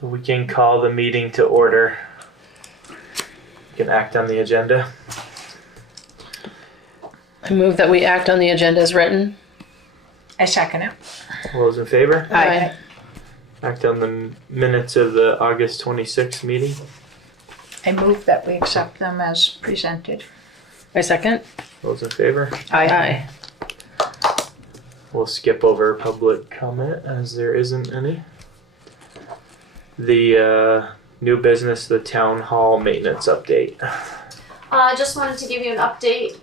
So we can call the meeting to order. We can act on the agenda. I move that we act on the agenda as written. I second it. All those in favor? Aye. Act on the minutes of the August 26th meeting. I move that we accept them as presented. I second. Those in favor? Aye. We'll skip over public comment as there isn't any. The new business, the town hall maintenance update. I just wanted to give you an update.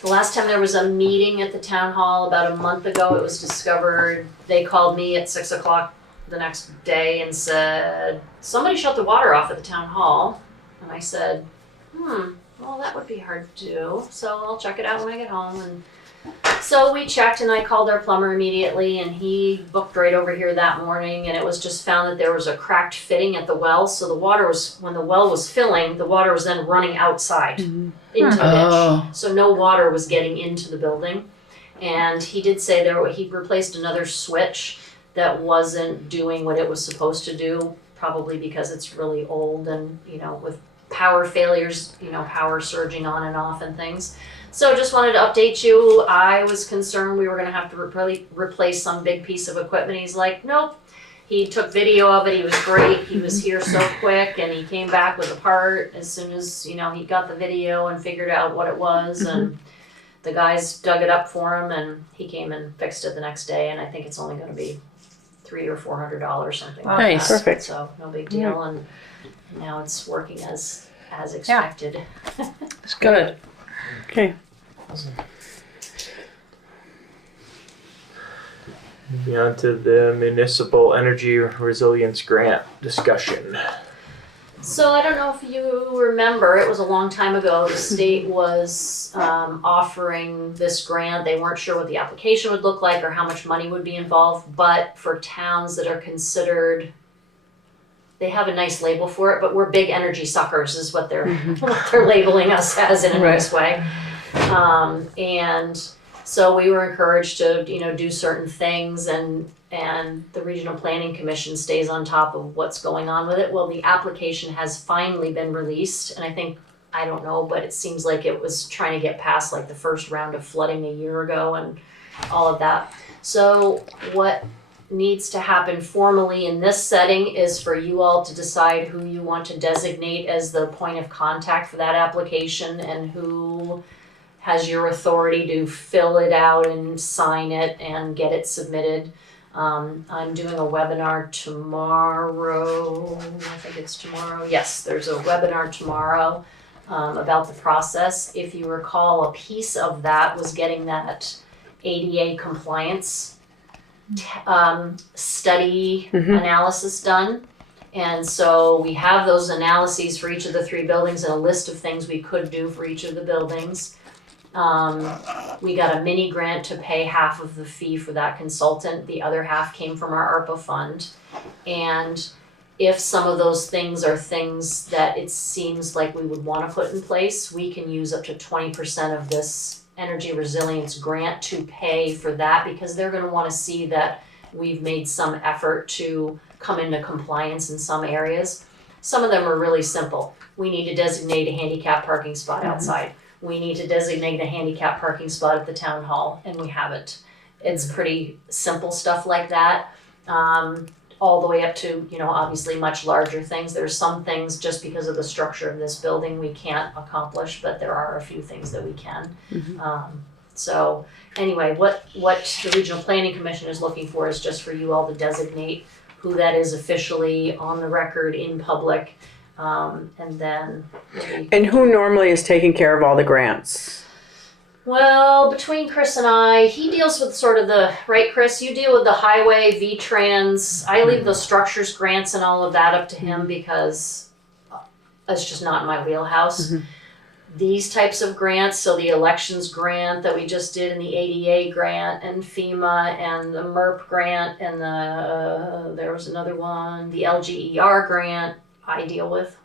The last time there was a meeting at the town hall about a month ago, it was discovered, they called me at 6 o'clock the next day and said, somebody shut the water off at the town hall. And I said, well, that would be hard to do. So I'll check it out when I get home. And so we checked, and I called our plumber immediately, and he booked right over here that morning, and it was just found that there was a cracked fitting at the well. So the water was, when the well was filling, the water was then running outside into the ditch. So no water was getting into the building. And he did say he replaced another switch that wasn't doing what it was supposed to do, probably because it's really old and, with power failures, power surging on and off and things. So just wanted to update you. I was concerned we were going to have to replace some big piece of equipment. He's like, nope. He took video of it. He was great. He was here so quick, and he came back with a part as soon as, he got the video and figured out what it was. And the guys dug it up for him, and he came and fixed it the next day. And I think it's only going to be $300 or $400, something like Nice. that. Perfect. So no big deal. And now it's working as expected. It's good. Okay. Moving on to the municipal energy resilience grant discussion. So I don't know if you remember, it was a long time ago, the state was offering this grant. They weren't sure what the application would look like or how much money would be involved, but for towns that are considered, they have a nice label for it, but we're big energy suckers is what they're labeling us as in a nice way. And so we were encouraged to, do certain things, and the Regional Planning Commission stays on top of what's going on with it. Well, the application has finally been released, and I don't know, but it seems like it was trying to get past like the first round of flooding a year ago and all of that. So what needs to happen formally in this setting is for you all to decide who you want to designate as the point of contact for that application and who has your authority to fill it out and sign it and get it submitted. I'm doing a webinar tomorrow. I think it's tomorrow. Yes, there's a webinar tomorrow about the process. If you recall, a piece of that was getting that ADA compliance study analysis done. And so we have those analyses for each of the 3 buildings and a list of things we could do for each of the buildings. We got a mini grant to pay half of the fee for that consultant. The other half came from our ARPA fund. And if some of those things are things that it seems like we would want to put in place, we can use up to 20% of this energy resilience grant to pay for that, because they're going to want to see that we've made some effort to come into compliance in some areas. Some of them are really simple. We need to designate a handicap parking spot outside. We need to designate a handicap parking spot at the town hall, and we haven't. It's pretty simple stuff like that, all the way up to, obviously much larger things. There's some things, just because of the structure of this building, we can't accomplish, but there are a few things that we can. So anyway, what the Regional Planning Commission is looking for is just for you all to designate who that is officially on the record in public. And then And who normally is taking care of all the grants? well, between Chris and I, he deals with sort of right, Chris, you deal with the highway, V-Trans. I leave the structures grants and all of that up to him because it's just not in my wheelhouse. These types of grants, so the elections grant that we just did and the ADA grant and FEMA and the MERP grant and there was another one, the LGER grant, I deal with.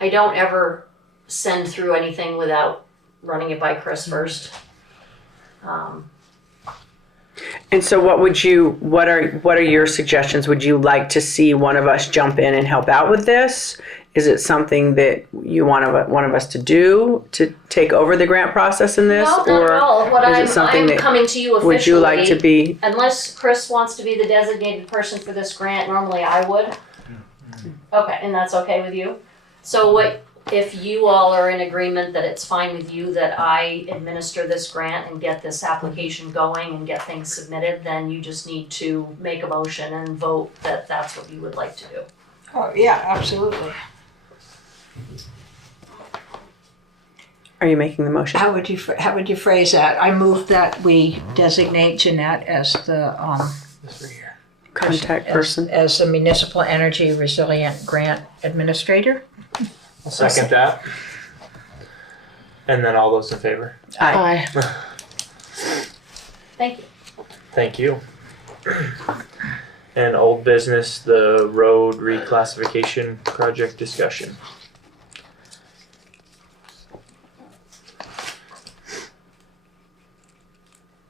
I don't ever send through anything without running it by Chris first. And so what are your suggestions? Would you like to see one of us jump in and help out with this? Is it something that you want one of us to do to take over the grant process in this? No, not at all. What is it something I'm that coming to you officially. would you like to be? Unless Chris wants to be the designated person for this grant, normally I would. Okay, and that's okay with you? So what, if you all are in agreement that it's fine with you that I administer this grant and get this application going and get things submitted, then you just need to make a motion and vote that that's what you would like to do. Oh, yeah, absolutely. Are you making the motion? How would you phrase that? I move that we designate Jeanette as the This right here. Contact person. as the Municipal Energy Resilient Grant Administrator. I'll second that. And then all those in favor? Aye. Thank you. Thank you. And old business, the road reclassification project discussion.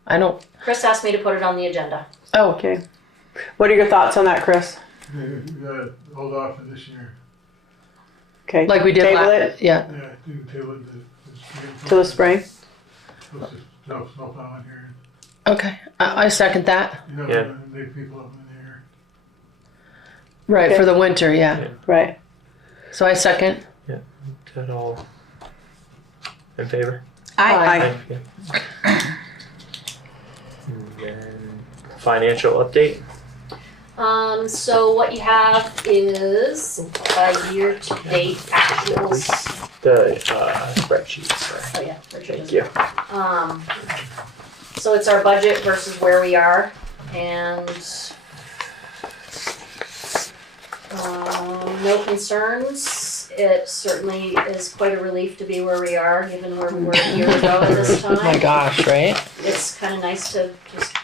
I don't, Chris asked me to put it on the agenda. oh, Okay. What are your thoughts on that, Chris? You gotta hold off for this year. Okay. like we did Table last, it yeah. Yeah, do table it to till the spring. Let's just no snowplow in here. Okay, I second that. You know, Yeah. leave people up in the air. Right, Okay. for the winter, yeah. Yeah. Right. Is So I second. that all in favor? Aye. Yeah. And then financial update. So what you have is year-to-date actuals. The spreadsheet, sorry. Oh yeah, Richard Thank is- you. So it's our budget versus where we are, and no concerns. It certainly is quite a relief to be where we are, given where we were a year ago at this time. Oh my gosh, right? It's kind of nice to just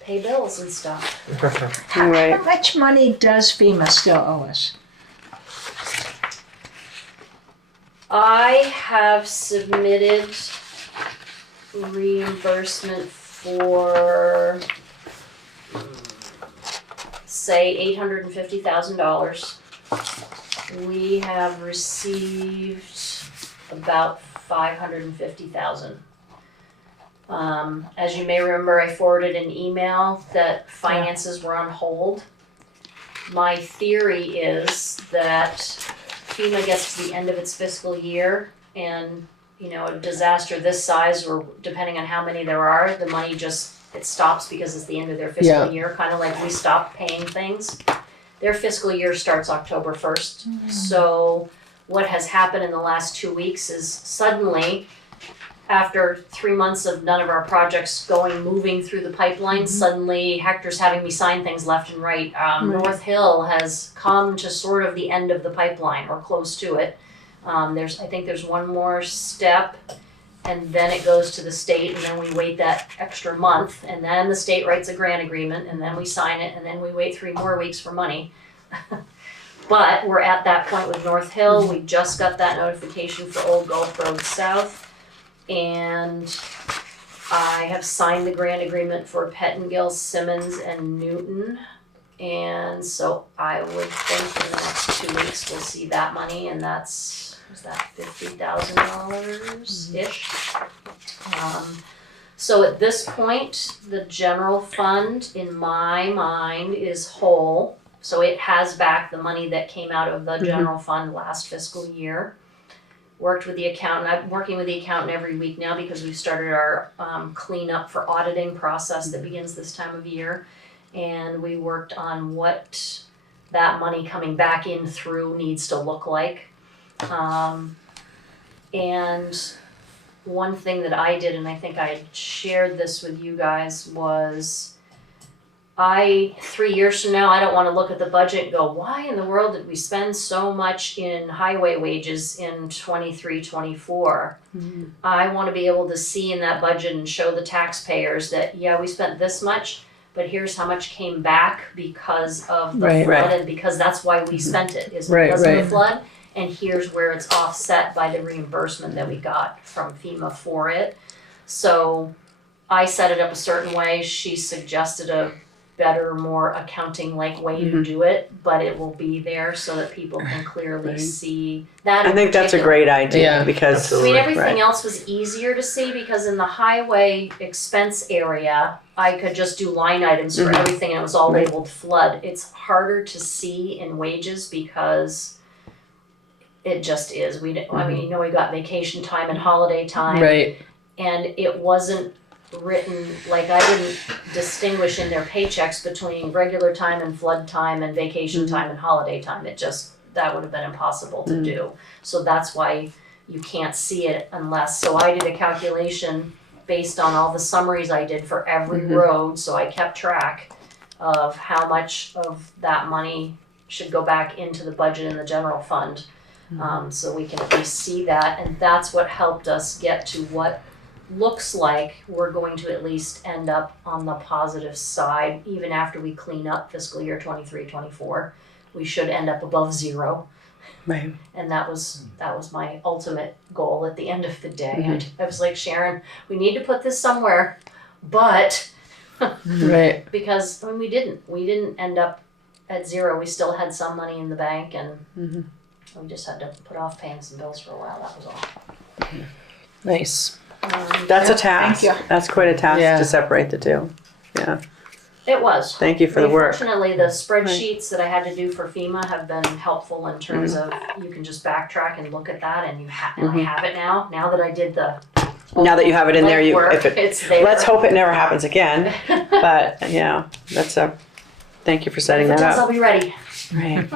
pay bills and stuff. Right. How much money does FEMA still owe us? I have submitted reimbursement for, say, $850,000. We have received about $550,000. As you may remember, I forwarded an email that finances were on hold. My theory is that FEMA gets to the end of its fiscal year and, you know, a disaster this size, or depending on how many there are, the money just, it stops because it's the end of their fiscal Yeah. year, kind of like we stop paying things. Their fiscal year starts October 1st. So what has happened in the last 2 weeks is suddenly, after 3 months of none of our projects moving through the pipeline, suddenly Hector's having me sign things left and right. North Hill has come to sort of the end of the pipeline, or close to it. I think there's one more step, and then it goes to the state, and then we wait that extra month, and then the state writes a grant agreement, and then we sign it, and then we wait 3 more weeks for money. But we're at that point with North Hill. We just got that notification for Old Gulf Road South. And I have signed the grant agreement for Pettingill, Simmons, and Newton. And so I would think in the next 2 weeks we'll see that money, and is that $50,000-ish? So at this point, the general fund, in my mind, is whole. So it has back the money that came out of the general fund last fiscal year. Worked with the accountant. I'm working with the accountant every week now because we've started our cleanup for auditing process that begins this time of year. And we worked on what that money coming back in through needs to look like. And one thing that I did, and I think I had shared this with you guys, was 3 years from now, I don't want to look at the budget and go, why in the world did we spend so much in highway wages in 23-24? I want to be able to see in that budget and show the taxpayers that, yeah, we spent this much, but here's how much came back because of the Right. flood, and because that's why we spent it, is Right, because of the right. flood. And here's where it's offset by the reimbursement that we got from FEMA for it. So I set it up a certain way. She suggested a better, more accounting-like way to do it, but it will be there so that people can clearly see that. I think that's a great idea Yeah. because I mean, Absolutely. everything Right. else was easier to see because in the highway expense area, I could just do line items for everything and it was all Right. labeled flood. It's harder to see in wages because it just is. I mean, we got vacation time and holiday time. Right. And it wasn't written, like I didn't distinguish in their paychecks between regular time and flood time and vacation time and holiday time. That would have been impossible to do. So that's why you can't see it so I did a calculation based on all the summaries I did for every road, so I kept track of how much of that money should go back into the budget in the general fund. So we can at least see that, and that's what helped us get to what looks like we're going to at least end up on the positive side, even after we clean up fiscal year 23-24. We should end up above zero. Right. And that was my ultimate goal at the end of the day. I was like, Sharon, we need to put this somewhere, but Right. because we didn't end up at zero. We still had some money in the bank, and we just had to put off paying some bills for a while. That was all. Nice. That's a task. thank you. That's quite a task Yeah. to separate the two. Yeah. It was. Thank you for the work. Fortunately, the spreadsheets that I had to do for FEMA have been helpful in terms of you can just backtrack and look at that, and I have it now. Now that I did the Now that you have it in there, legwork, it's there. let's hope it never happens again. But yeah, thank you for setting If it that does, I'll up. be ready. Right.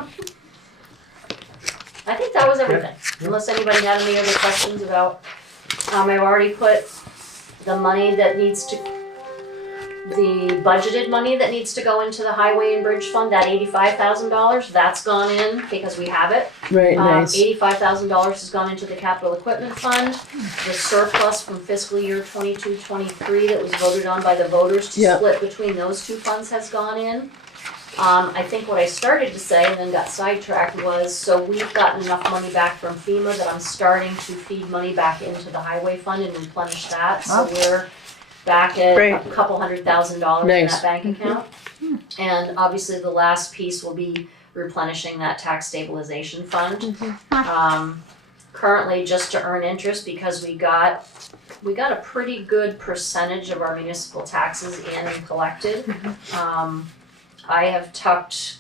I think that was everything. Unless anybody had any other questions about, I've already put the money that the budgeted money that needs to go into the highway and bridge fund, that $85,000, that's gone in because we have it. Right. Nice. $85,000 has gone into the capital equipment fund. The surplus from fiscal year 22-23 that was voted on by the voters to Yeah. split between those two funds has gone in. I think what I started to say and then got sidetracked was, so we've gotten enough money back from FEMA that I'm starting to feed money back into the highway fund and replenish that. So we're back at Great. a couple $100,000 in Nice. that bank account. And obviously the last piece will be replenishing that tax stabilization fund. Currently, just to earn interest, because we got a pretty good percentage of our municipal taxes in and collected. I have tucked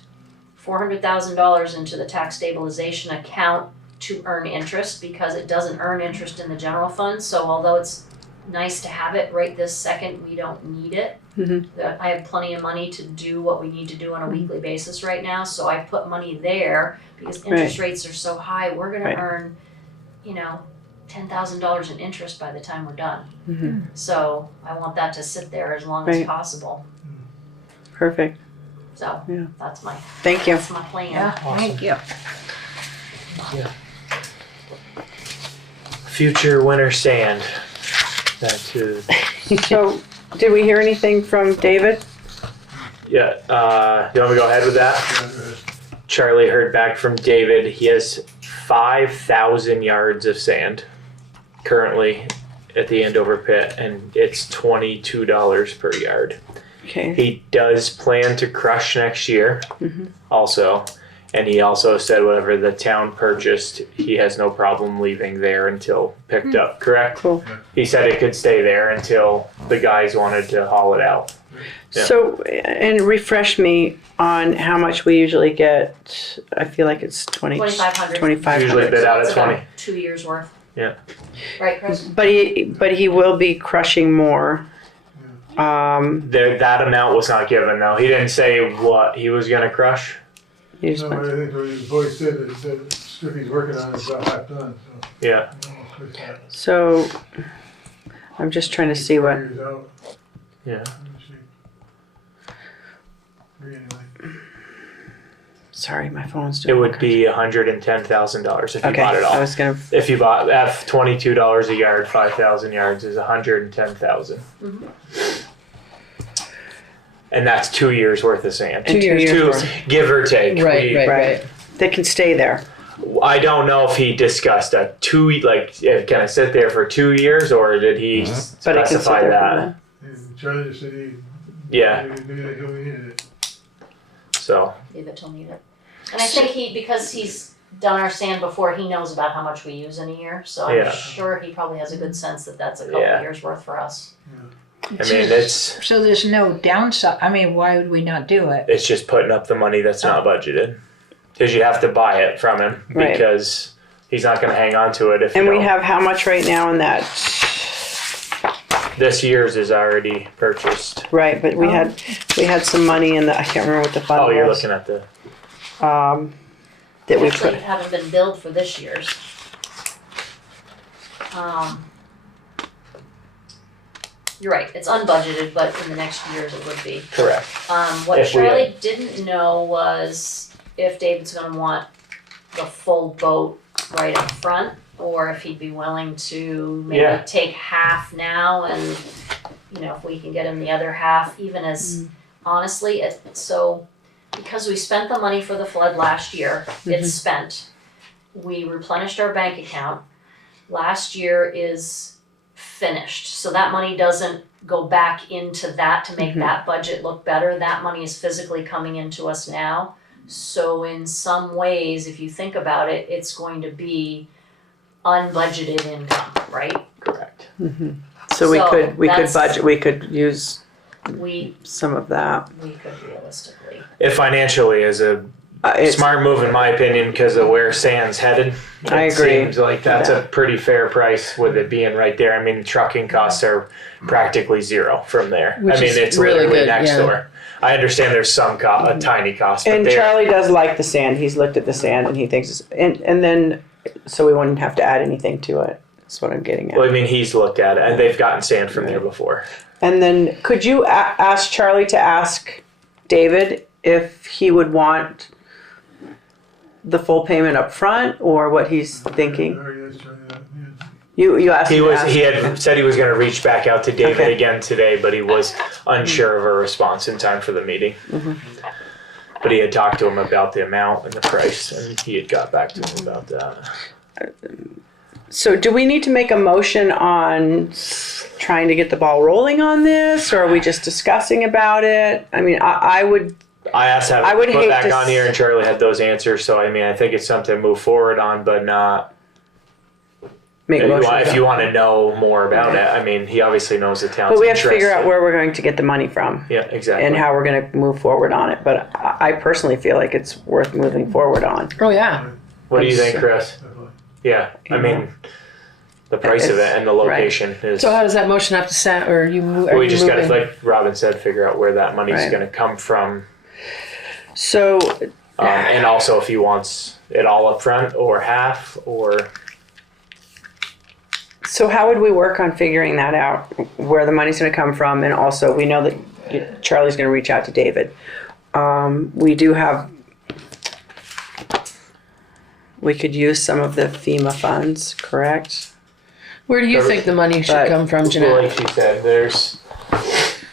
$400,000 into the tax stabilization account to earn interest because it doesn't earn interest in the general fund. So although it's nice to have it right this second, we don't need it. I have plenty of money to do what we need to do on a weekly basis right now. So I put money there because interest rates are so high. We're going to earn, $10,000 in interest by the time we're done. So I want that to sit there as long as possible. Perfect. So Yeah. that's my Thank you. that's my plan. Yeah, thank you. Future winter sand. That too. So, did we hear anything from David? Yeah. You want me to go ahead with that? Charlie heard back from David. He has 5,000 yards of sand currently at the Andover pit, and it's $22 per yard. Okay. He does plan to crush next year also. And he also said whatever the town purchased, he has no problem leaving there until picked up, correct? Cool. He said it could stay there until the guys wanted to haul it out. Yeah. So, and refresh me on how much we usually get. I feel like it's 2,500. 2,500. Usually bid out It's at about 20. 2 years worth. Yeah. Right, Chris? But he will be crushing more. That amount was not given though. He didn't say what he was gonna crush. He just No, went- but I think what his voice said that stuff he's working on is about half done, so. Yeah. Almost push that So, I'm just trying to see what. years out. Yeah. Let me see. Anyway. Sorry, my phone's It doing. would be $110,000 if you Okay. bought it I all. was gonna. If you bought at $22 a yard, 5,000 yards is 110,000. And that's 2 years worth of sand. In 2 years Two, worth. give or take. Right. Right. They can stay there. I don't know if he discussed a can I sit there for 2 years or did he But it can sit specify there for that? He Charlie just said Yeah, maybe they needed it. so, Leave it till need it. And I think because he's done our sand before, he knows about how much we use in a year, so I'm Yeah. sure he probably has a good sense that that's a couple Yeah. years worth for us. I mean, it's So there's no downside, I mean, why would we not do it? just putting up the money that's not budgeted. Because you have to buy it from him, Right. because he's not gonna hang on to it if you And we don't. have how much right now in that? This year's is already purchased. Right, but we had some money in the, I can't remember what the fund Oh, you're was. looking at the, That we Actually, put, haven't been billed for this year's. You're right, it's unbudgeted, but in the next years it would be. correct. What If we Charlie didn't know was if David's gonna want the full boat right up front, or if he'd be willing to maybe Yeah. take half now and, if we can get him the other half, even as, honestly, so, because we spent the money for the flood last year, it's spent. We replenished our bank account. Last year is finished, so that money doesn't go back into that to make that budget look better. That money is physically coming into us now. So in some ways, if you think about it, it's going to be unbudgeted income, right? Correct. so we So could that's- budget, we could use We some of that. could realistically. It financially is a It's, smart move in my opinion because of where sand's headed. I It agree. seems like that's a pretty fair price with it being right there. I mean, trucking costs are practically zero from there. Which I mean, is it's really literally good, next yeah. door. I understand there's some a tiny cost, but and there. Charlie does like the sand. He's looked at the sand and he thinks, and then, so we wouldn't have to add anything to it. That's what I'm getting at. Well, I mean, he's looked at it, and they've gotten sand from here before. And then could you ask Charlie to ask David if he would want the full payment up front or what he's thinking? Already asked Charlie that, yeah. You asked He him to was. ask- He had said he was going to reach back out to David Okay. again today, but he was unsure of a response in time for the meeting. But he had talked to him about the amount and the price, and he had got back to him about that. So do we need to make a motion on trying to get the ball rolling on this, or are we just discussing about it? I mean, I would, I asked how I to would put hate back to on here, and Charlie had those answers. So I mean, I think it's something to move forward on, but not. make a If you, motion. want, if you want to know more about it, I mean, he obviously knows the town's But we have to figure out interested. where we're going to get the money from Yeah, exactly. and how we're going to move forward on it. But I personally feel like it's worth moving forward on. Oh, yeah. What do you think, Chris? Definitely. Yeah, I mean, the price of it and the location is. So how does that motion have to sound, or you move, are we you just got to, moving? like Robin said, figure out where that money's Right. going to come from, So and also if he wants it all up front or half or. So how would we work on figuring that out, where the money's going to come from, and also we know that Charlie's going to reach out to David. We do have, we could use some of the FEMA funds, correct? Where do you think the money should Right. come from, Well, Jeanette? like she said, there's.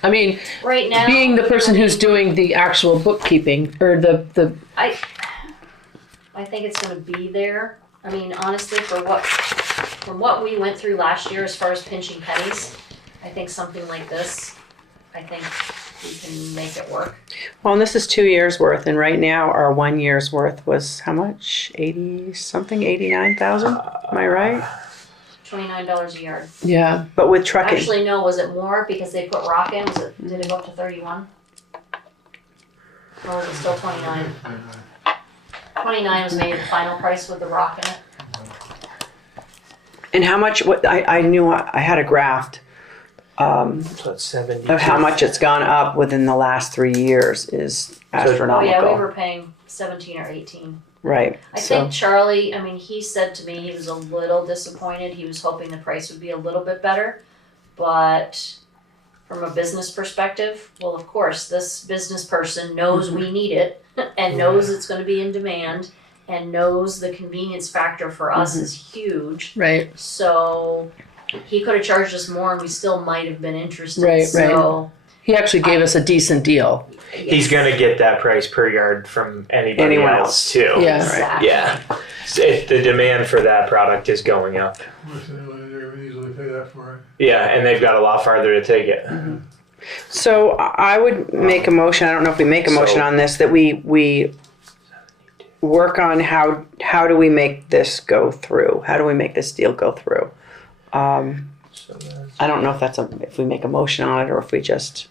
I mean, Right now. being the person who's doing the actual bookkeeping, or the I think it's gonna be there. I mean, honestly, from what we went through last year as far as pinching pennies, I think something like this, I think we can make it work. Well, and this is 2 years worth, and right now our 1 year's worth was how much? 80 something, 89,000? Am I right? $29 a yard. yeah. But with trucking, Actually, no, was it more because they put rock in? Did it go up to 31? Or was it still 29? 29 was maybe the final price with the rock in it. and how much? What I knew I had a graph So it's 70. of how much it's gone up within the last 3 years is Oh astronomical, yeah, we were paying 17 or 18. right? I So think Charlie, I mean, he said to me he was a little disappointed. He was hoping the price would be a little bit better. But from a business perspective, well, of course, this business person knows we need it and knows it's going to be in demand and knows the convenience factor for us is huge. Right. So he could have charged us more and we still might have been interested. Right, so He actually gave us a decent deal. He's going to get that price per yard from anybody Anyone else too. Yeah. Exactly. Yeah. The demand for that product is going up. Of course, they're gonna easily pay that for it. Yeah, and they've got a lot farther to take it. So I would make a motion, I don't know if we make a motion on this, that we work on how do we make this go through? How do we make this deal go through? I don't know if we make a motion on it or if we just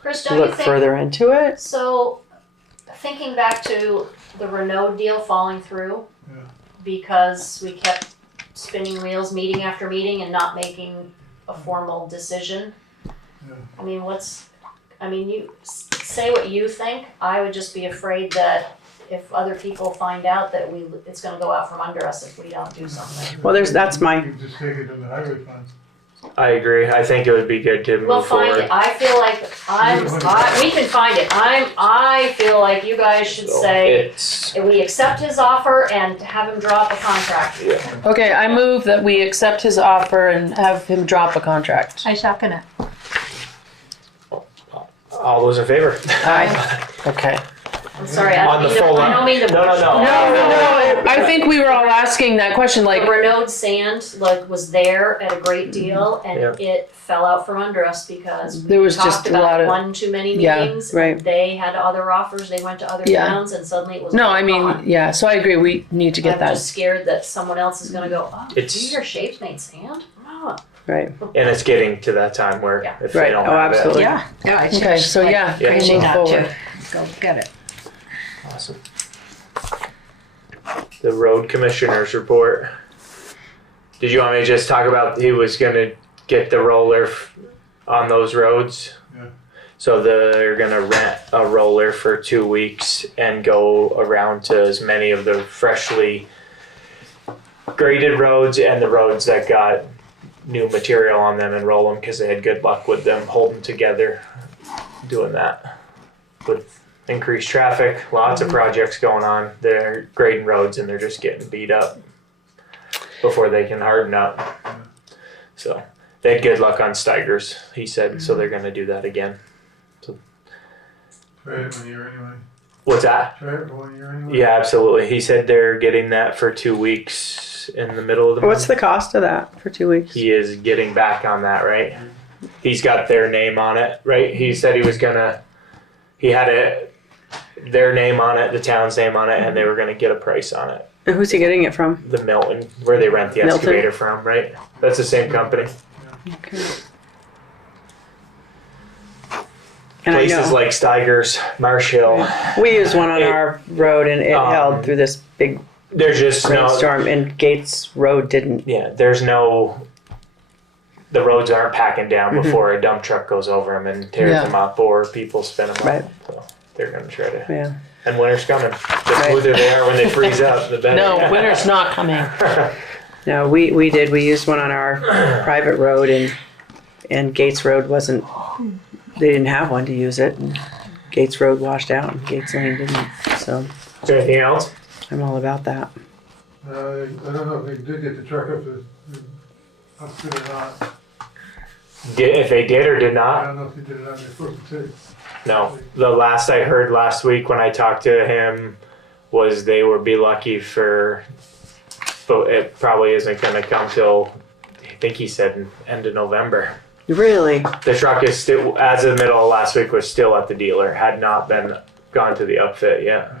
Chris, don't you look think, further into it. so thinking back to the Renault deal falling through, Yeah. because we kept spinning wheels meeting after meeting and not making a formal decision. Yeah. I mean, you say what you think. I would just be afraid that if other people find out that it's gonna go out from under us if we don't do something. Well, that's my- You can just take it to the highway fund. I agree. I think it would be good to We'll move find forward. it. I feel like we can find it. I feel like you guys should So say, it's we accept his offer and have him drop a contract. Okay, I move that we accept his offer and have him drop a contract. I second it. all those in favor. Aye. Okay. I'm sorry, On the full I don't mean to. No. I think we were all asking that question, like, The Renault sand was there at a great deal, and it fell out from under us because there was we just talked a about lot of. one too many Yeah, meetings. right. And they had other offers. They went to other Yeah. towns, and suddenly it was. No, I mean, gone. yeah, so I agree, we need to get I'm that. just scared that someone else is going to go. Oh, It's- do your shapes made sand? Oh. Right. And it's getting to that time where Yeah. if Right. they don't Oh, have absolutely. Yeah, yeah, it's Okay, just so like yeah, crazy move not forward. to go get it. it. Awesome. The road commissioners report. Did you want me to just talk about he was gonna get the roller on those roads? Yeah. So they're gonna rent a roller for 2 weeks and go around to as many of the freshly graded roads and the roads that got new material on them and roll them because they had good luck with them holding together doing that. With increased traffic, lots of projects going on. They're grading roads and they're just getting beat up before they can harden up. So they had good luck on Steigers, he said, so they're gonna do that again. Try it 1 year anyway. What's that? Try it for 1 year anyway. Yeah, absolutely. He said they're getting that for 2 weeks in the middle of the month. What's the cost of that for 2 weeks? He is getting back on that, right? He's got their name on it, right? He said he had their name on it, the town's name on it, and they were gonna get a price on it. And who's he getting it from? The Milton, where they rent the Milton? excavator from, right? That's the same company. Okay. And I Places know like Steigers, Marsh Hill. we used one on It- our road and it held through this big There's just no, rainstorm, and Gates Road didn't. the roads aren't packing down Mm-hmm. before a dump truck goes over them and tears Yeah. them up, or people spin them Right. up. So they're gonna try to. Yeah. And winter's coming. The Right. smoother they are when they freeze up, the better. No, winter's not coming. No, we used one on our private road, and Gates Road wasn't. They didn't have one to use it. And Gates Road washed out, and Gates Lane didn't. So Is there anything else? I'm all about that. I don't know if they did get the truck up to or not. If they did or did I not? don't know if they did it on their supposed to. No. The last I heard last week when I talked to him was they would be lucky for, but it probably isn't going to come till, I think he said end of November. Really? The truck is still, as of the middle of last week, was still at the dealer, had not been gone to the upfit yet.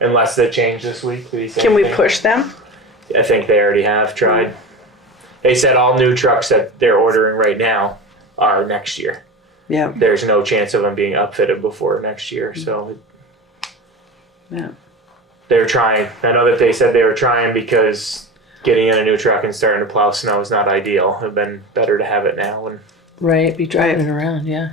Unless they change this week. Did he say Can we anything? push them? I think they already have tried. They said all new trucks that they're ordering right now are next year. Yeah. There's no chance of them being upfitted before next year, so Yeah. they're trying. I know that they said they were trying because getting in a new truck and starting to plow snow is not ideal. It'd been better to have it now. And Right, be driving it around, yeah.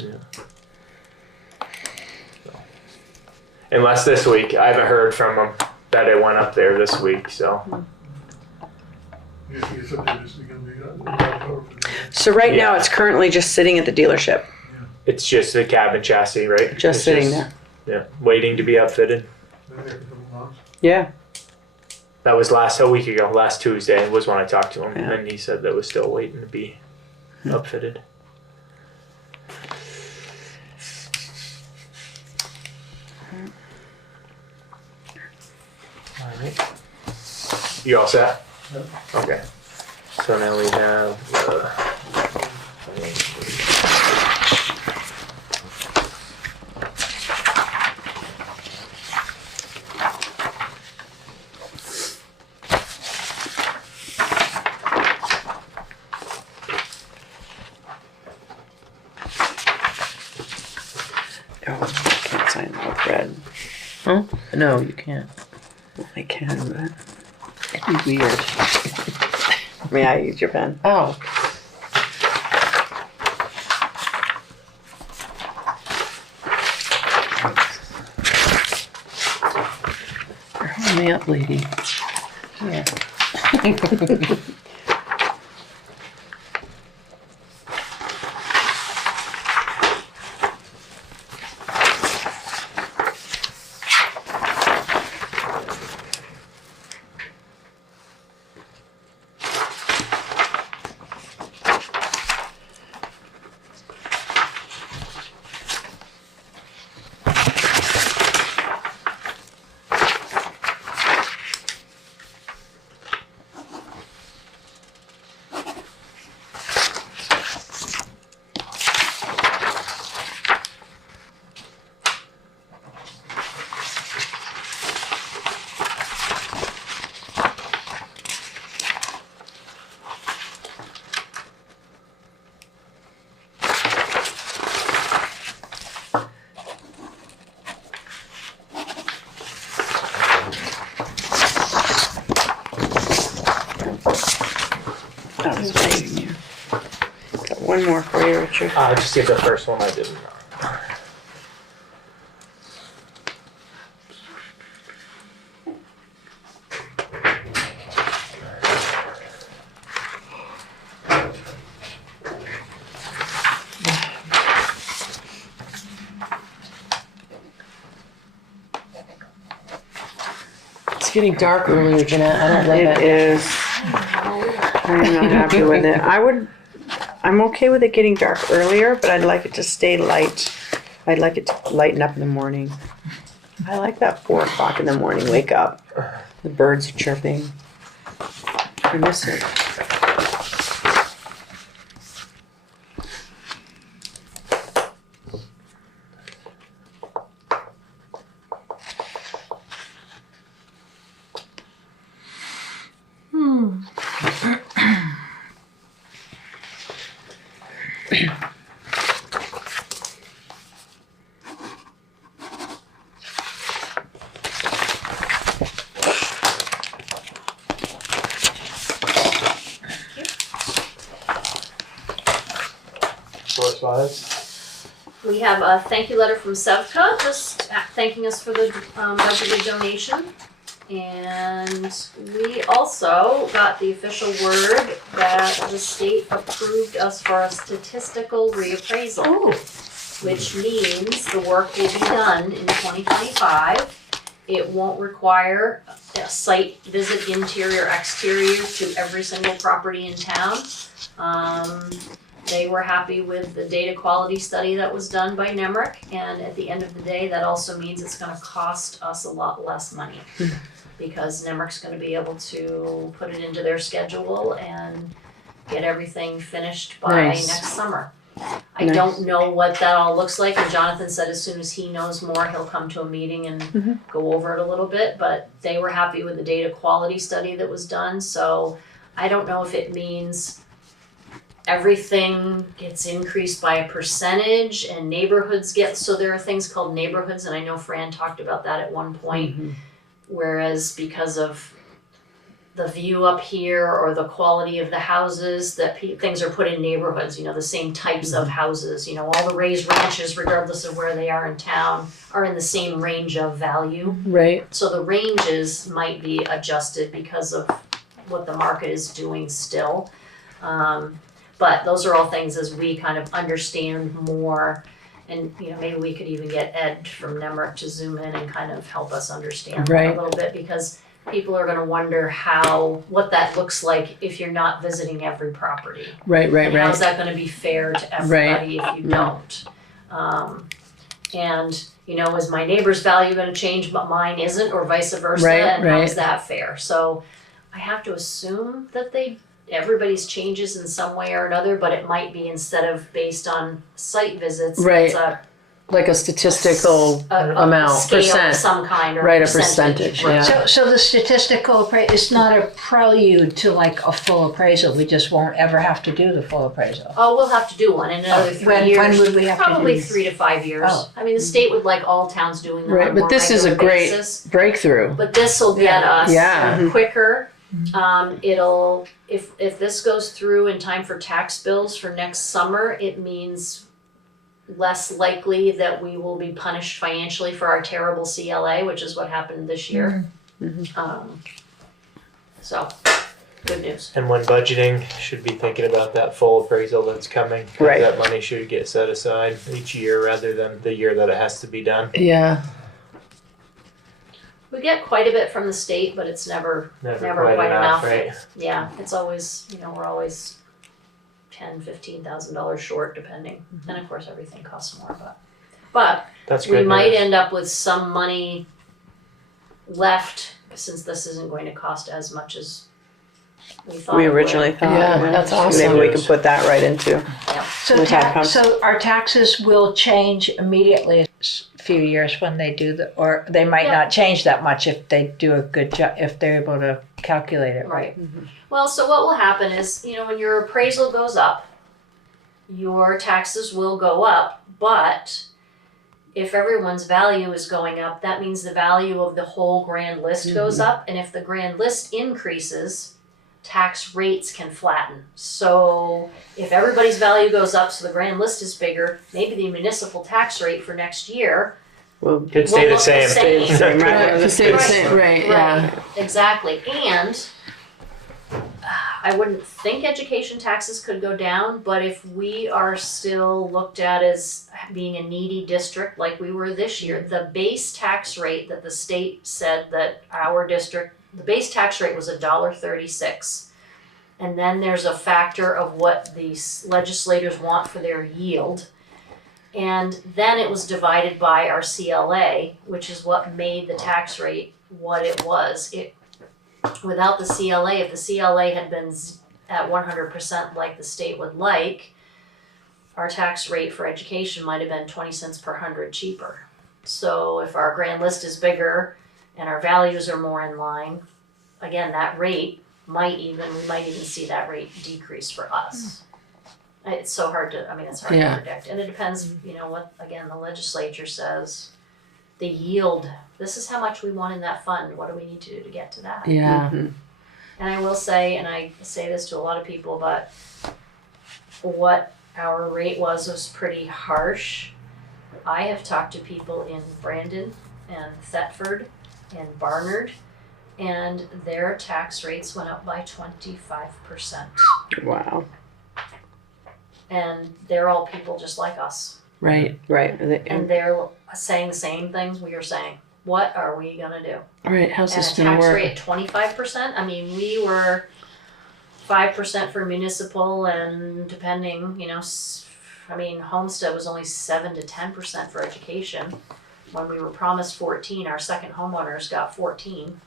unless this week, I haven't heard from them that it went up there this week. So You said they're just gonna be up over. So right now Yeah. it's currently just sitting at the dealership, it's just the cabin chassis, right? just It's sitting there. Yeah, waiting to be upfitted. Been there for a couple months. Yeah. That was a week ago. Last Tuesday was when I talked to him, Yeah. and he said that was still waiting to be upfitted. All right. You all set? Yep. Okay. So now we have. I can't sign that with red. Huh? No, you can't. Well, I can, but It'd be weird. may I use your pen? Oh. You're holding me up, lady. Yeah. I was waiting you. Got one more for you, Richard. Just get the first one I didn't. It's getting dark earlier, Jeanette. I don't love It it. is. I'm not happy with it. I'm okay with it getting dark earlier, but I'd like it to stay light. I'd like it to lighten up in the morning. I like that 4 o'clock in the morning. Wake up. The birds are chirping. I miss it. Correspondence? We have a thank you letter from Sevka, just thanking us for the budgeted donation. And we also got the official word that the state approved us for a statistical reappraisal, which means the work will be done in 2025. It won't require a site visit, interior, exterior, to every single property in town. They were happy with the data quality study that was done by Nemrick, and at the end of the day, that also means it's gonna cost us a lot less money. Because Nemrick's gonna be able to put it into their schedule and get everything finished by Nice. next summer. I Nice. don't know what that all looks like, and Jonathan said as soon as he knows more, he'll come to a meeting and go over it a little bit, but they were happy with the data quality study that was done, so I don't know if it means everything gets increased by a percentage and neighborhoods get, so there are things called neighborhoods, and I know Fran talked about that at one point. Whereas because of the view up here or the quality of the houses, that things are put in neighborhoods, the same types of houses, all the raised ranches, regardless of where they are in town, are in the same range of value. Right. So the ranges might be adjusted because of what the market is doing still. But those are all things as we kind of understand more, and maybe we could even get Ed from Nemrick to zoom in and kind of help us understand that Right. a little bit, because people are gonna wonder what that looks like if you're not visiting every property. Right. And how's that gonna be fair to everybody if you don't? And is my neighbor's value gonna change but mine isn't, or vice versa, Right, and how right. is that fair? So I have to assume that everybody's changes in some way or another, but it might be instead of based on site visits, Right. it's a Like a statistical a amount, scale of percent. some kind or Right, a percentage, right. yeah. So the statistical it's not a prelude to like a full appraisal. We just won't ever have to do the full appraisal. Oh, we'll have to do one in another 3 years. When would we have to do Probably this? 3 to 5 years. Oh. I mean, the state would like all towns doing them on Right, a more but this is a regular great basis. breakthrough. But this will get us Yeah. quicker. It'll if this goes through in time for tax bills for next summer, it means less likely that we will be punished financially for our terrible CLA, which is what happened this year. So, good news. And when budgeting, should be thinking about that full appraisal that's coming. 'Cause Right. That money should get set aside each year rather than the year that it has to be done. Yeah. We get quite a bit from the state, but it's never Never quite quite enough, enough. right? Yeah, it's always, we're always $10,000-$15,000 short depending. And of course, everything costs more, but That's we good might news. end up with some money left since this isn't going to cost as much as we thought. We it would. originally thought. Yeah, that's awesome. Maybe we could put that right into. So, The time comes. so our taxes will change immediately a few years when they do or they might Yeah. not change that much if they do a good job, if they're able to calculate it right. Well, so what will happen is, when your appraisal goes up, your taxes will go up, but if everyone's value is going up, that means the value of the whole grand list goes up, and if the grand list increases, tax rates can flatten. So if everybody's value goes up, so the grand list is bigger, maybe the municipal tax rate for next year Well, Could stay will the look same. same, right? Right, to stay the Right. same, right, yeah. Exactly, and I wouldn't think education taxes could go down, but if we are still looked at as being a needy district like we were this year, the base tax rate that the state said that our district, the base tax rate was $1.36. And then there's a factor of what the legislators want for their yield. And then it was divided by our CLA, which is what made the tax rate what it was. Without the CLA, if the CLA had been at 100% like the state would like, our tax rate for education might have been 20 cents per hundred cheaper. So if our grand list is bigger and our values are more in line, again, that rate we might even see that rate decrease for us. It's so hard to, it's hard Yeah. to predict. And it depends, what, again, the legislature says. The yield, this is how much we want in that fund, what do we need to do to get to that? Yeah. And I will say, and I say this to a lot of people, but what our rate was pretty harsh. I have talked to people in Brandon and Thetford and Barnard, and their tax rates went up by 25%. Wow. And they're all people just like us. Right, Right. And they're saying the same things we are saying. What are we gonna do? right, how's And this a gonna tax work? rate at 25%, we were 5% for municipal and depending, Homestead was only 7 to 10% for education. When we were promised 14, our second homeowners got 14.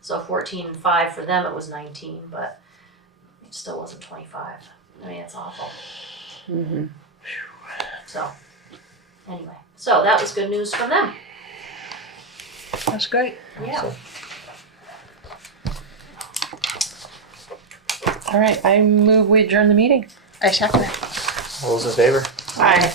So 14 and 5 for them, it was 19, but it still wasn't 25. It's awful. So, anyway, so that was good news from them. That's great. Yeah. All right, I move we adjourn the meeting. I second it. All those in favor? Aye.